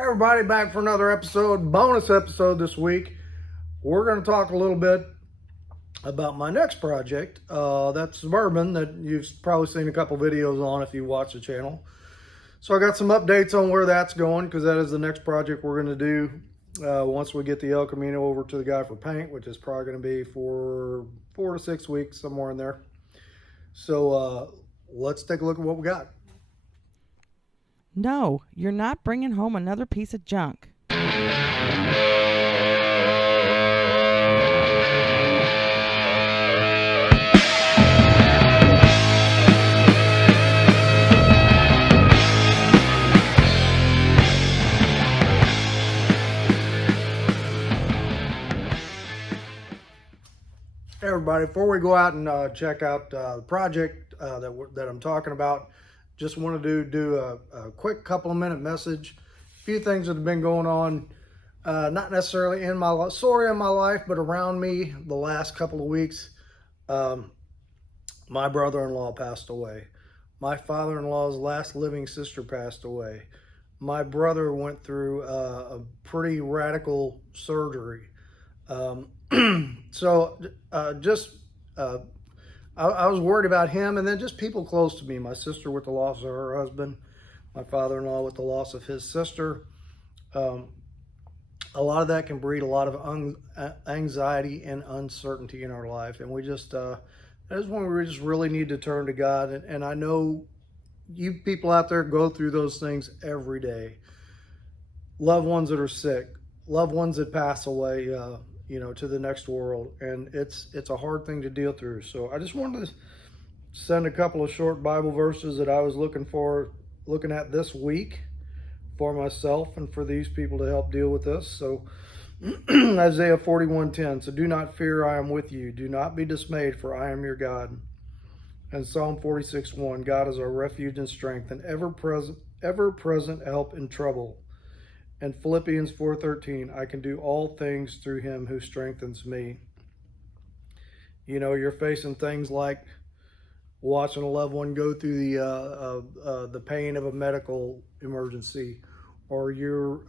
Everybody, back for another episode, bonus episode this week. We're going to talk a little bit about my next project. That's Suburban, that you've probably seen a couple videos on if you watch the channel. So I got some updates on where that's going, because that is the next project we're going to do once we get the El Camino over to the guy for paint, which is probably going to be for 4 to 6 weeks, somewhere in there. So let's take a look at what we got. No, you're not bringing home another piece of junk. Hey everybody, before we go out and check out the project that I'm talking about, just wanted to do a quick couple of minute message. A few things that have been going on, not necessarily in my life, but around me the last couple of weeks. My brother-in-law passed away. My father-in-law's last living sister passed away. My brother went through a pretty radical surgery. I was worried about him, and then just people close to me. My sister with the loss of her husband, my father-in-law with the loss of his sister. A lot of that can breed a lot of anxiety and uncertainty in our life, and that is when we just really need to turn to God. And I know you people out there go through those things every day. Loved ones that are sick, loved ones that pass away, to the next world, and it's a hard thing to deal through. So I just wanted to send a couple of short Bible verses that I was looking at this week for myself and for these people to help deal with this. So Isaiah 41:10, so do not fear, I am with you. Do not be dismayed, for I am your God. And Psalm 46:1, God is our refuge and strength, and ever-present help in trouble. And Philippians 4:13, I can do all things through him who strengthens me. You know, you're facing things like watching a loved one go through the pain of a medical emergency, or you're,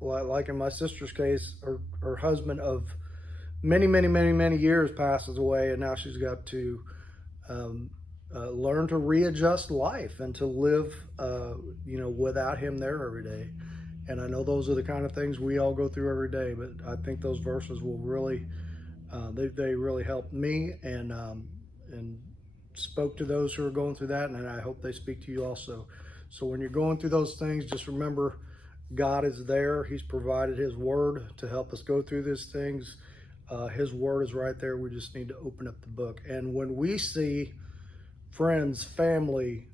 like in my sister's case, her husband of many years passes away, and now she's got to learn to readjust life and to live, without him there every day. And I know those are the kind of things we all go through every day, but I think those verses will really, they really helped me and spoke to those who are going through that, and I hope they speak to you also. So when you're going through those things, just remember God is there. He's provided his word to help us go through these things. His word is right there. We just need to open up the book. And when we see friends, family,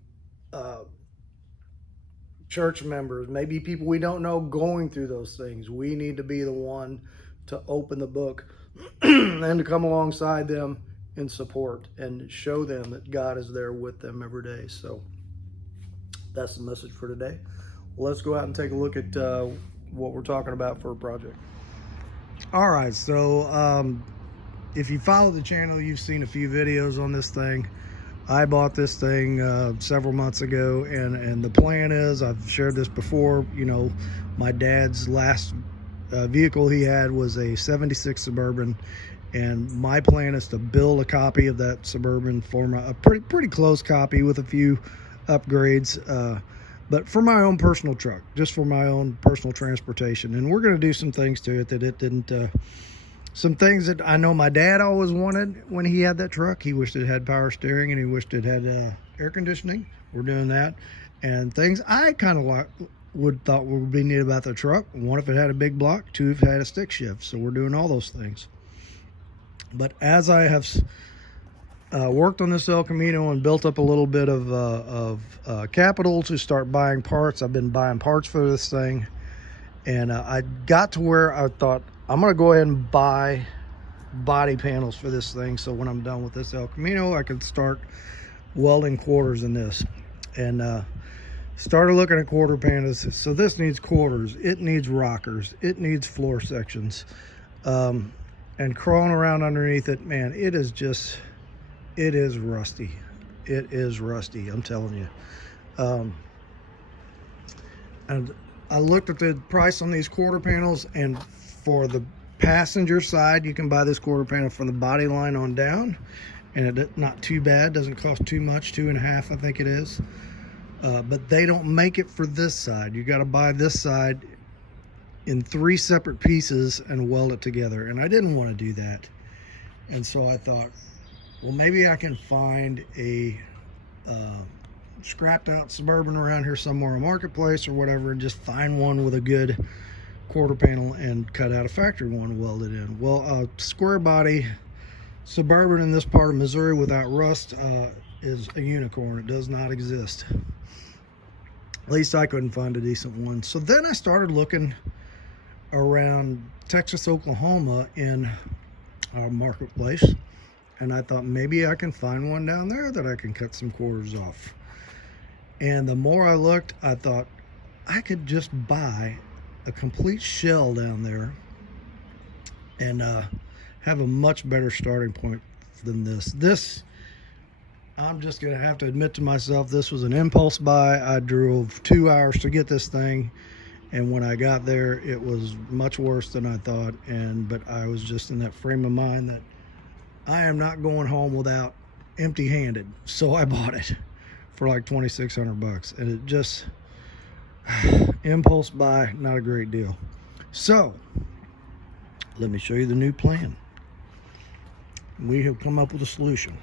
church members, maybe people we don't know going through those things, we need to be the one to open the book and to come alongside them in support and show them that God is there with them every day. So that's the message for today. Let's go out and take a look at what we're talking about for a project. All right, so if you follow the channel, you've seen a few videos on this thing. I bought this thing several months ago, and the plan is, I've shared this before, my dad's last vehicle he had was a 76 Suburban, and my plan is to build a copy of that Suburban for a pretty close copy with a few upgrades, but for my own personal truck, just for my own personal transportation. And we're going to do some things to it that it didn't, some things that I know my dad always wanted when he had that truck. He wished it had power steering, and he wished it had air conditioning. We're doing that. And things I kind of thought would be neat about the truck. One, if it had a big block. Two, if it had a stick shift. So we're doing all those things. But as I have worked on this El Camino and built up a little bit of capital to start buying parts, I've been buying parts for this thing. And I got to where I thought, I'm going to go ahead and buy body panels for this thing, so when I'm done with this El Camino, I can start welding quarters in this. And started looking at quarter panels. So this needs quarters, it needs rockers, it needs floor sections, and crawling around underneath it, man, it is rusty. It is rusty, I'm telling you. And I looked at the price on these quarter panels, and for the passenger side, you can buy this quarter panel from the body line on down, and it's not too bad, doesn't cost too much, $2.5 I think it is. But they don't make it for this side. You got to buy this side in 3 separate pieces and weld it together, and I didn't want to do that. And so I thought, well, maybe I can find a scrapped out Suburban around here somewhere, a marketplace or whatever, and just find one with a good quarter panel and cut out a factory one, weld it in. Well, a square body Suburban in this part of Missouri without rust is a unicorn. It does not exist. At least I couldn't find a decent one. So then I started looking around Texas, Oklahoma in our marketplace, and I thought maybe I can find one down there that I can cut some quarters off. And the more I looked, I thought I could just buy a complete shell down there and have a much better starting point than this. I'm just gonna have to admit to myself, this was an impulse buy. I drove 2 hours to get this thing, and when I got there, it was much worse than I thought. But I was just in that frame of mind that I am not going home without empty-handed. So I bought it for like $2,600, and it just impulse buy, not a great deal. So let me show you the new plan. We have come up with a solution.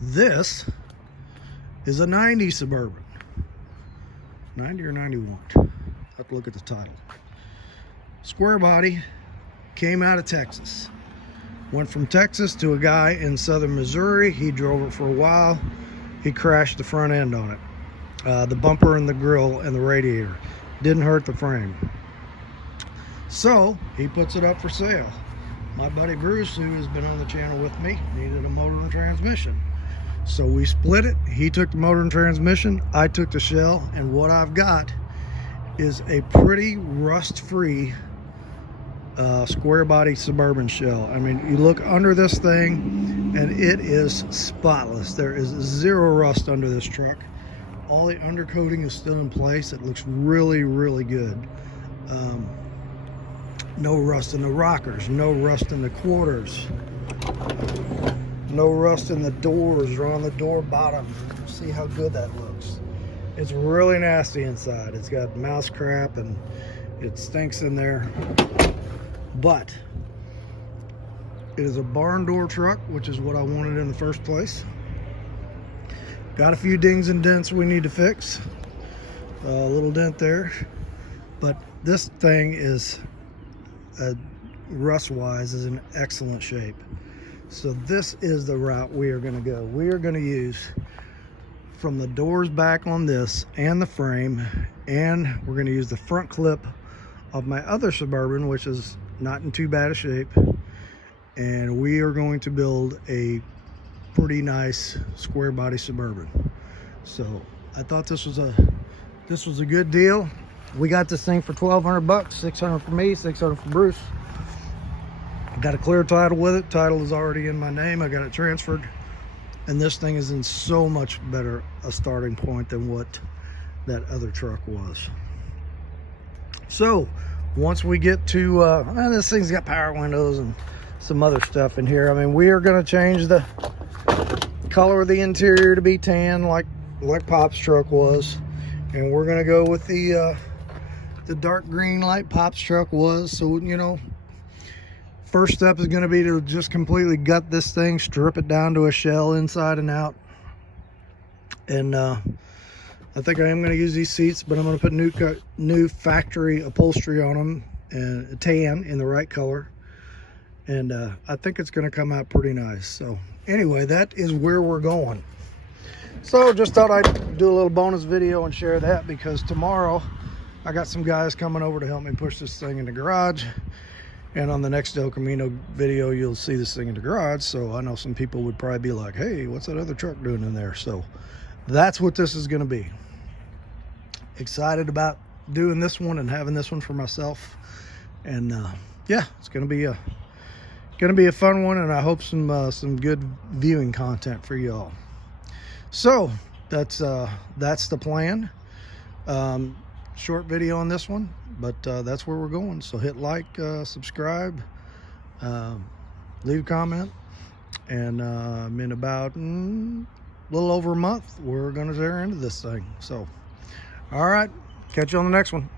This is a 90 Suburban. 90 or 91. I have to look at the title. Square body, came out of Texas. Went from Texas to a guy in southern Missouri. He drove it for a while. He crashed the front end on it. The bumper and the grill and the radiator. Didn't hurt the frame. So he puts it up for sale. My buddy Bruce, who has been on the channel with me, needed a motor and transmission. So we split it. He took the motor and transmission, I took the shell, and what I've got is a pretty rust-free square body Suburban shell. I mean, you look under this thing and it is spotless. There is 0 rust under this truck. All the undercoating is still in place. It looks really, really good. No rust in the rockers, no rust in the quarters, no rust in the doors or on the door bottom. See how good that looks. It's really nasty inside. It's got mouse crap and it stinks in there. But it is a barn door truck, which is what I wanted in the first place. Got a few dings and dents we need to fix. A little dent there. But this thing is, rust-wise, is in excellent shape. So this is the route we are going to go. We are going to use from the doors back on this and the frame, and we're going to use the front clip of my other Suburban, which is not in too bad a shape, and we are going to build a pretty nice square body Suburban. So I thought this was a good deal. We got this thing for $1,200, $600 for me, $600 for Bruce. Got a clear title with it. Title is already in my name. I got it transferred, and this thing is in so much better a starting point than what that other truck was. So once we get to this thing's got power windows and some other stuff in here. I mean, we are going to change the color of the interior to be tan like Pop's truck was, and we're going to go with the dark green like Pop's truck was. So, you know, first step is going to be to just completely gut this thing, strip it down to a shell inside and out. And I think I am going to use these seats, but I'm going to put new factory upholstery on them, and tan in the right color. And I think it's going to come out pretty nice. So anyway, that is where we're going. So just thought I'd do a little bonus video and share that, because tomorrow I got some guys coming over to help me push this thing in the garage. And on the next El Camino video, you'll see this thing in the garage. So I know some people would probably be like, hey, what's that other truck doing in there? So that's what this is going to be. Excited about doing this one and having this one for myself. And yeah, it's going to be Gonna be a fun one, and I hope some good viewing content for y'all. So that's the plan. Short video on this one, but that's where we're going. So hit like, subscribe, leave a comment, and in about a little over a month, we're gonna tear into this thing. So, all right, catch you on the next one.